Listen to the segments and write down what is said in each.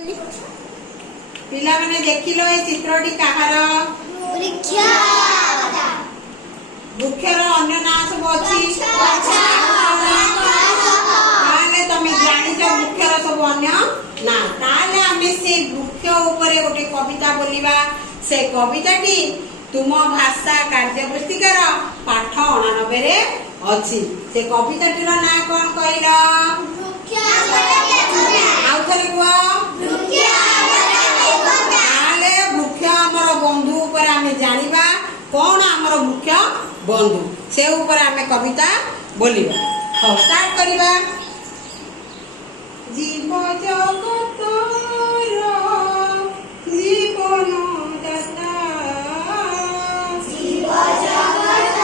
पिला माने देखिलो ए चित्रटी कहार वृक्ष वृक्षर अन्य ना सब अछि ताले तमे जानिछ वृक्षर सब अन्य ना ताले आमे से वृक्ष ऊपर गोटे कविता बोलिबा से कविताटी तुम भाषा कार्यपुस्तिकार पाठ 89 रे अछि से कविताटीर ना कोन कहला आउ थरे को बंधु ऊपर आमे जानिबा कौन आमर मुख्य बंधु से ऊपर आमे कविता बोलिबा तो स्टार्ट करिबा जीव जगत जीवन दाता जीव जगत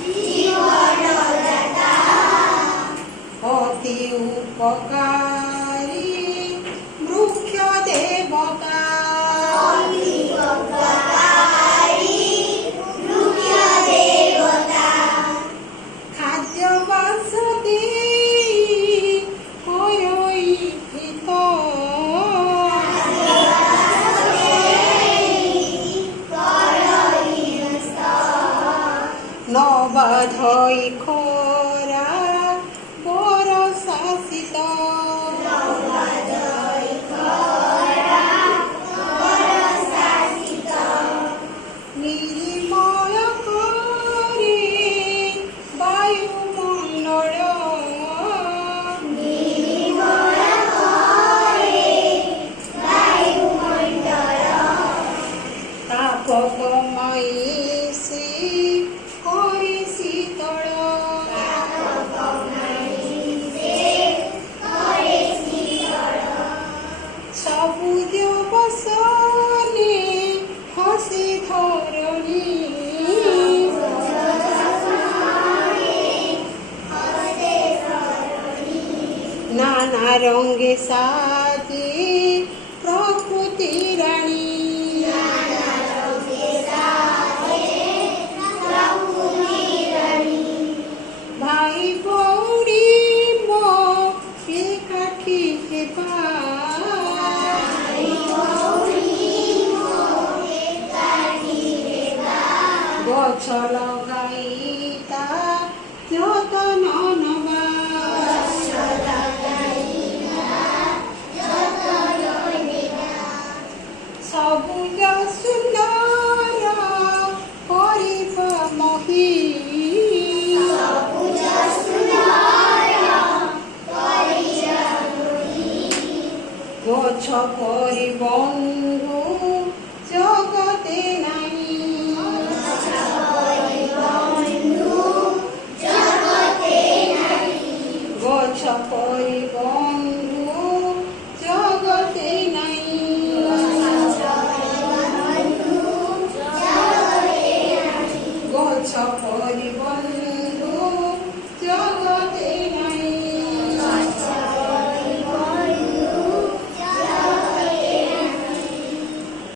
जीवन दाता अति उपकारी वृक्ष देवता नवधई खोरा बरसा शीत निर्मल करे वायुमंडल तापकमयी नाना रंगे साजे प्रकृति रानी भाई बौड़ी मो एकाठी हेबा गछ लगाईता जतन नवा सबुज सुंदर परिव मही गछ परि बंधु